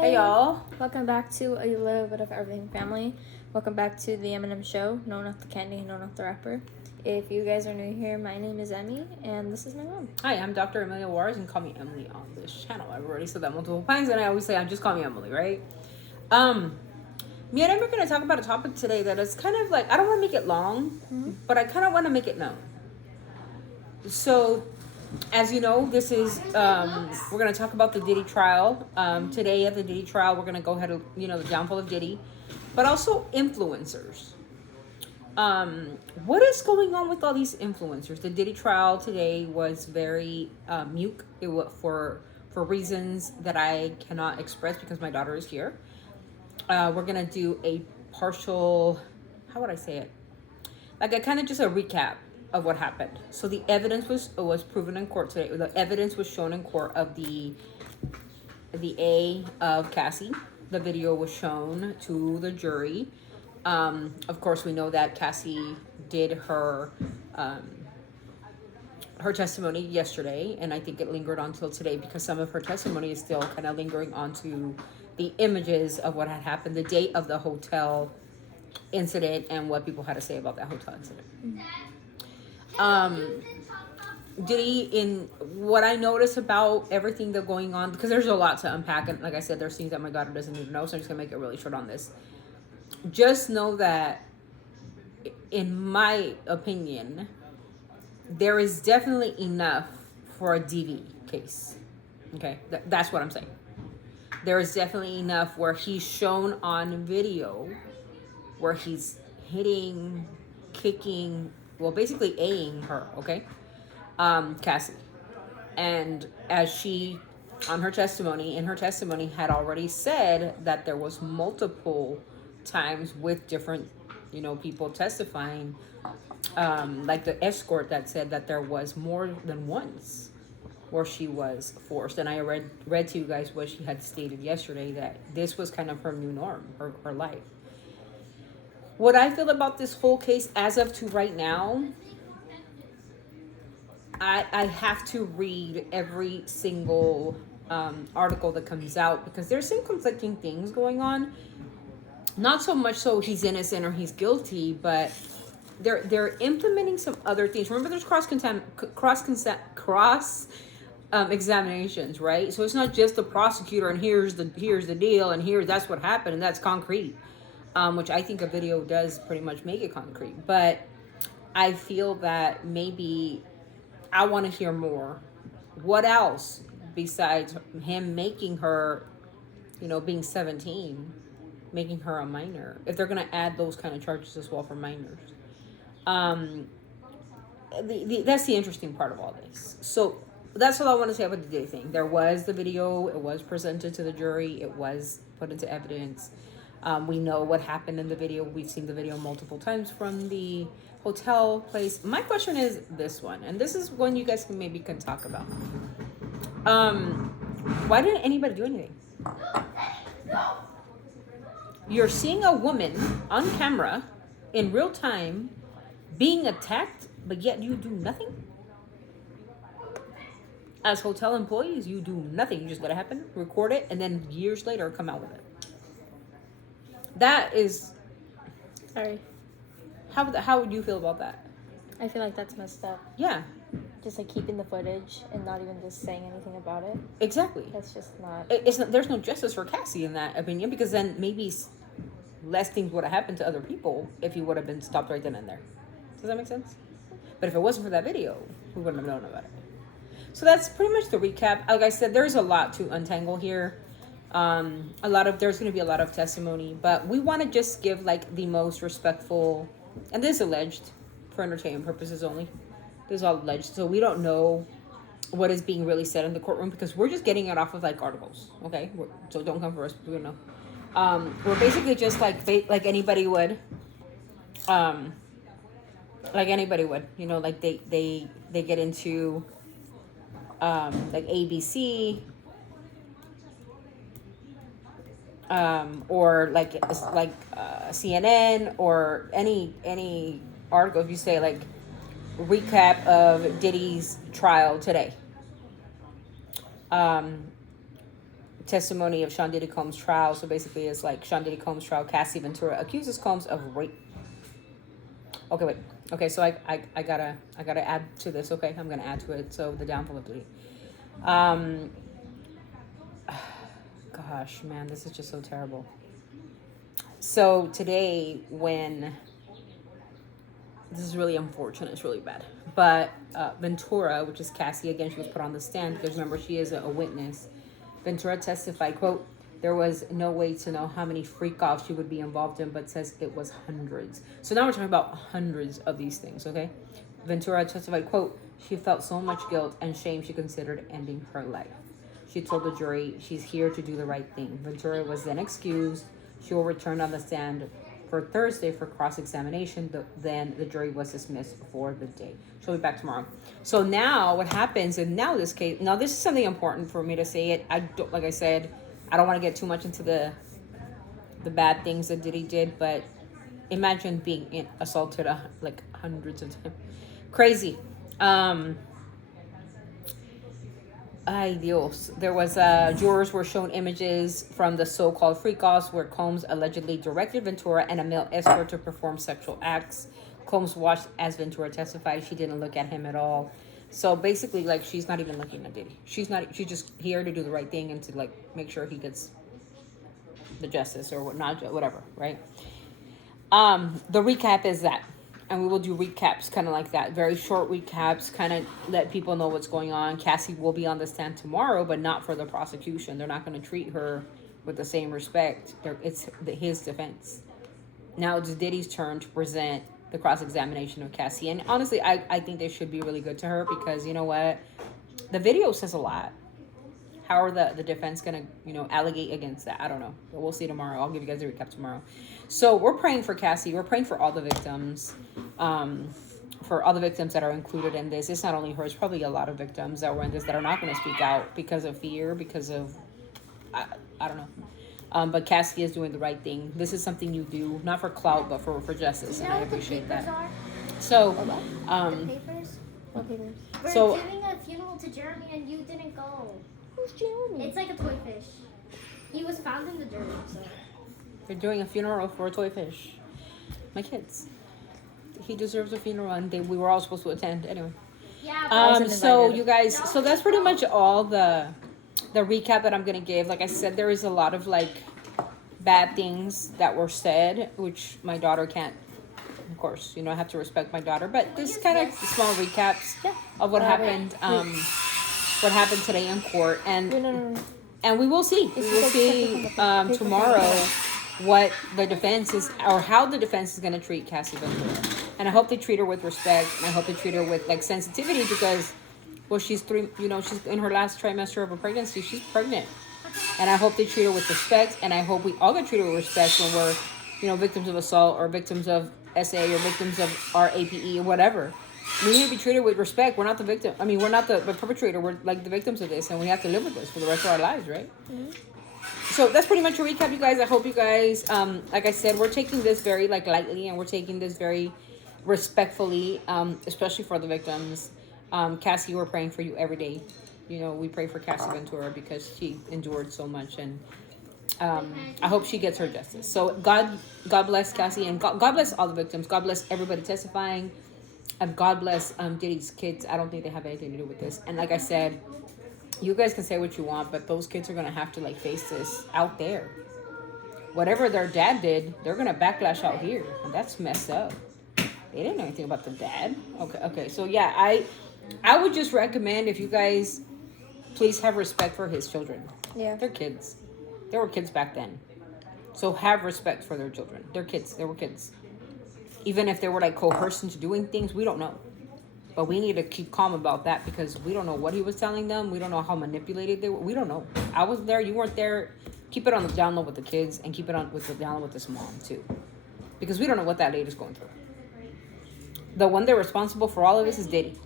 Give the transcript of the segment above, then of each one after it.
Hey y'all. Welcome back to A Little Bit of Everything Family. Welcome back to the Eminem Show. No, not the candy, no, not the rapper. If you guys are new here, my name is Emmy, and this is my mom. Hi, I'm Dr. Amelia Juarez, and call me Emily on this channel. I've already said that multiple times, and I always say, just call me Emily, right? Me and Emily are going to talk about a topic today that is kind of like, I don't want to make it long, but I kind of want to make it known. So, as you know, this is, we're going to talk about the Diddy trial. Today at the Diddy trial, we're going to go ahead and, the downfall of Diddy, but also influencers. What is going on with all these influencers? The Diddy trial today was very mute. It was for reasons that I cannot express because my daughter is here. We're gonna do a partial, how would I say it? Like a kind of just a recap of what happened. So the evidence was proven in court today. The evidence was shown in court of the A of Cassie. The video was shown to the jury. Of course, we know that Cassie did her testimony yesterday, and I think it lingered on till today because some of her testimony is still kind of lingering onto the images of what had happened the date of the hotel incident and what people had to say about that hotel incident. Diddy, in what I notice about everything that's going on, because there's a lot to unpack, and like I said, there's things that my daughter doesn't need to know, so I'm just gonna make it really short on this. Just know that, in my opinion, there is definitely enough for a DV case. Okay, that's what I'm saying. There is definitely enough where he's shown on video where he's hitting, kicking, well, basically A-ing her, okay? Cassie. And as she, in her testimony, had already said that there was multiple times with different, people testifying, like the escort that said that there was more than once where she was forced. And I read to you guys what she had stated yesterday, that this was kind of her new norm, her life. What I feel about this whole case as of to right now, I have to read every single article that comes out because there's some conflicting things going on. Not so much so he's innocent or he's guilty, but they're implementing some other things. Remember, there's cross examinations, right? So it's not just the prosecutor and here's the deal and that's what happened and that's concrete, which I think a video does pretty much make it concrete. But I feel that maybe I want to hear more. What else besides him making her, being 17, making her a minor? If they're going to add those kind of charges as well for minors. That's the interesting part of all this. So that's all I want to say about the Diddy thing. There was the video. It was presented to the jury. It was put into evidence. We know what happened in the video. We've seen the video multiple times from the hotel place. My question is this one, and this is one you guys can talk about. Why didn't anybody do anything? You're seeing a woman on camera in real time being attacked, but yet you do nothing? As hotel employees, you do nothing. You just let it happen, record it, and then years later come out with it. That is... Sorry. How would you feel about that? I feel like that's messed up. Yeah. Just like keeping the footage and not even just saying anything about it. Exactly. That's just not... There's no justice for Cassie in that opinion, because then maybe less things would have happened to other people if he would have been stopped right then and there. Does that make sense? But if it wasn't for that video, we wouldn't have known about it. So that's pretty much the recap. Like I said, there's a lot to untangle here. There's going to be a lot of testimony, but we want to just give like the most respectful, and this is alleged for entertainment purposes only. This is all alleged, so we don't know what is being really said in the courtroom because we're just getting it off of like articles. Okay, so don't come for us. We don't know. We're basically just like anybody would. Like anybody would, like they get into like ABC, or like CNN or any article. If you say like recap of Diddy's trial today, testimony of Sean Diddy Combs' trial. So basically, it's like Sean Diddy Combs' trial. Cassie Ventura accuses Combs of rape. Okay, wait. Okay, so I gotta add to this. Okay, I'm gonna add to it. So the downfall of Diddy. Gosh, man, this is just so terrible. So today, when this is really unfortunate, it's really bad. But Ventura, which is Cassie, again, she was put on the stand because remember, she is a witness. Ventura testified, quote, there was no way to know how many freak-offs she would be involved in, but says it was hundreds. So now we're talking about hundreds of these things, okay? Ventura testified, quote, she felt so much guilt and shame she considered ending her life. She told the jury she's here to do the right thing. Ventura was then excused. She will return on the stand for Thursday for cross-examination. Then the jury was dismissed for the day. She'll be back tomorrow. So now what happens, and now this case, now this is something important for me to say it. I don't, like I said, I don't want to get too much into the bad things that Diddy did, but imagine being assaulted like hundreds of times. Crazy. Ay Dios. There was jurors were shown images from the so-called freak-offs where Combs allegedly directed Ventura and a male escort to perform sexual acts. Combs watched as Ventura testified. She didn't look at him at all. So basically, like, she's not even looking at Diddy. She's just here to do the right thing and to, like, make sure he gets the justice or whatever, right? The recap is that. And we will do recaps kind of like that. Very short recaps, kind of let people know what's going on. Cassie will be on the stand tomorrow, but not for the prosecution. They're not going to treat her with the same respect. It's his defense. Now it's Diddy's turn to present the cross-examination of Cassie. And honestly, I think they should be really good to her because, you know what? The video says a lot. How are the defense going to, allegate against that? I don't know. But we'll see tomorrow. I'll give you guys a recap tomorrow. So we're praying for Cassie. We're praying for all the victims. For all the victims that are included in this. It's not only her. It's probably a lot of victims that were in this that are not going to speak out because of fear, because of, I don't know. But Cassie is doing the right thing. This is something you do, not for clout, but for justice. And I appreciate that. So, The papers? What papers? We're So- doing a funeral to Jeremy and you didn't go. Who's Jeremy? It's like a toy fish. He was found in the dirt, so. they're doing a funeral for a toy fish. My kids. He deserves a funeral, and we were all supposed to attend anyway. Yeah, wasn't So invited. you guys, so that's pretty much all the recap that I'm gonna give. Like I said, there is a lot of like bad things that were said, which my daughter can't. Of course, I have to respect my daughter, but this kind of small recaps of what happened. What happened today in court, and No. and we will see. We will see tomorrow what the defense is, or how the defense is going to treat Cassie Ventura. And I hope they treat her with respect, and I hope they treat her with like sensitivity because, well, she's she's in her last trimester of her pregnancy. She's pregnant, and I hope they treat her with respect, and I hope we all get treated with respect when we're, victims of assault or victims of SA or victims of our APE or whatever. We need to be treated with respect. We're not the victim. I mean, we're not the perpetrator. We're like the victims of this, and we have to live with this for the rest of our lives, right? Mm-hmm. So that's pretty much a recap, you guys. I hope you guys, like I said, we're taking this very like lightly, and we're taking this very respectfully, especially for the victims. Cassie, we're praying for you every day. We pray for Cassie Ventura because she endured so much, and I hope she gets her justice. So God bless Cassie, and God bless all the victims. God bless everybody testifying. And God bless Diddy's kids. I don't think they have anything to do with this. And like I said, you guys can say what you want, but those kids are going to have to like face this out there. Whatever their dad did, they're going to backlash out here. And that's messed up. They didn't know anything about the dad. Okay. So yeah, I would just recommend if you guys please have respect for his children. Yeah. They're kids. They were kids back then. So have respect for their children. They're kids. They were kids. Even if they were like coerced into doing things, we don't know. But we need to keep calm about that because we don't know what he was telling them. We don't know how manipulated they were. We don't know. I was there. You weren't there. Keep it on the down low with the kids and keep it on with the down low with this mom too. Because we don't know what that lady's going through. The one that's responsible for all of this is Diddy.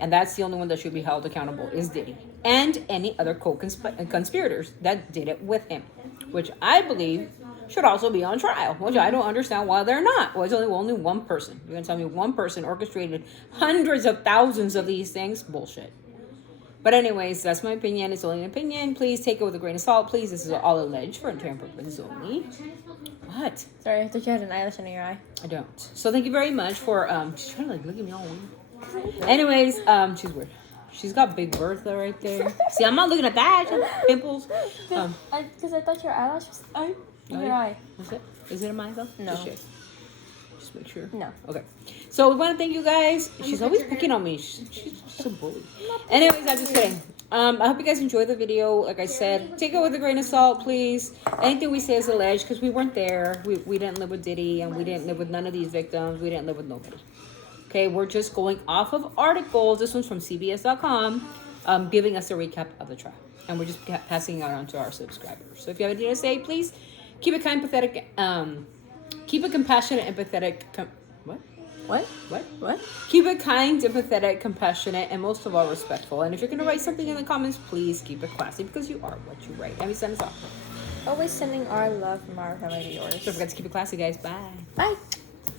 And that's the only one that should be held accountable is Diddy. And any other co-conspirators that did it with him. Which I believe should also be on trial, which I don't understand why they're not. Well, it's only one person. You're going to tell me one person orchestrated hundreds of thousands of these things? Bullshit. But anyways, that's my opinion. It's only an opinion. Please take it with a grain of salt. Please, this is all alleged for entertainment purposes only. What? Sorry, I thought you had an eyelash under your eye. I don't. So thank you very much for she's trying to like look at me all weird. Anyways, she's weird. She's got big Bertha right there. See, I'm not looking at that. She has pimples. Because I thought your eyelash was in your eye. Is it? Is it in mine though? No. Just make sure. No. Okay. So we want to thank you guys. She's always picking on me. She's a bully. Anyways, I'm just kidding. I hope you guys enjoyed the video. Like I said, take it with a grain of salt, please. Anything we say is alleged because we weren't there. We didn't live with Diddy, and we didn't live with none of these victims. We didn't live with nobody. Okay, we're just going off of articles. This one's from CBS.com, giving us a recap of the trial. And we're just passing it on to our subscribers. So if you have anything to say, please keep it kind, pathetic, keep it compassionate, empathetic. What? Keep it kind, empathetic, compassionate, and most of all, respectful. And if you're going to write something in the comments, please keep it classy because you are what you write. Emmy, send us off. Always sending our love from our family to yours. Don't forget to keep it classy, guys. Bye. Bye.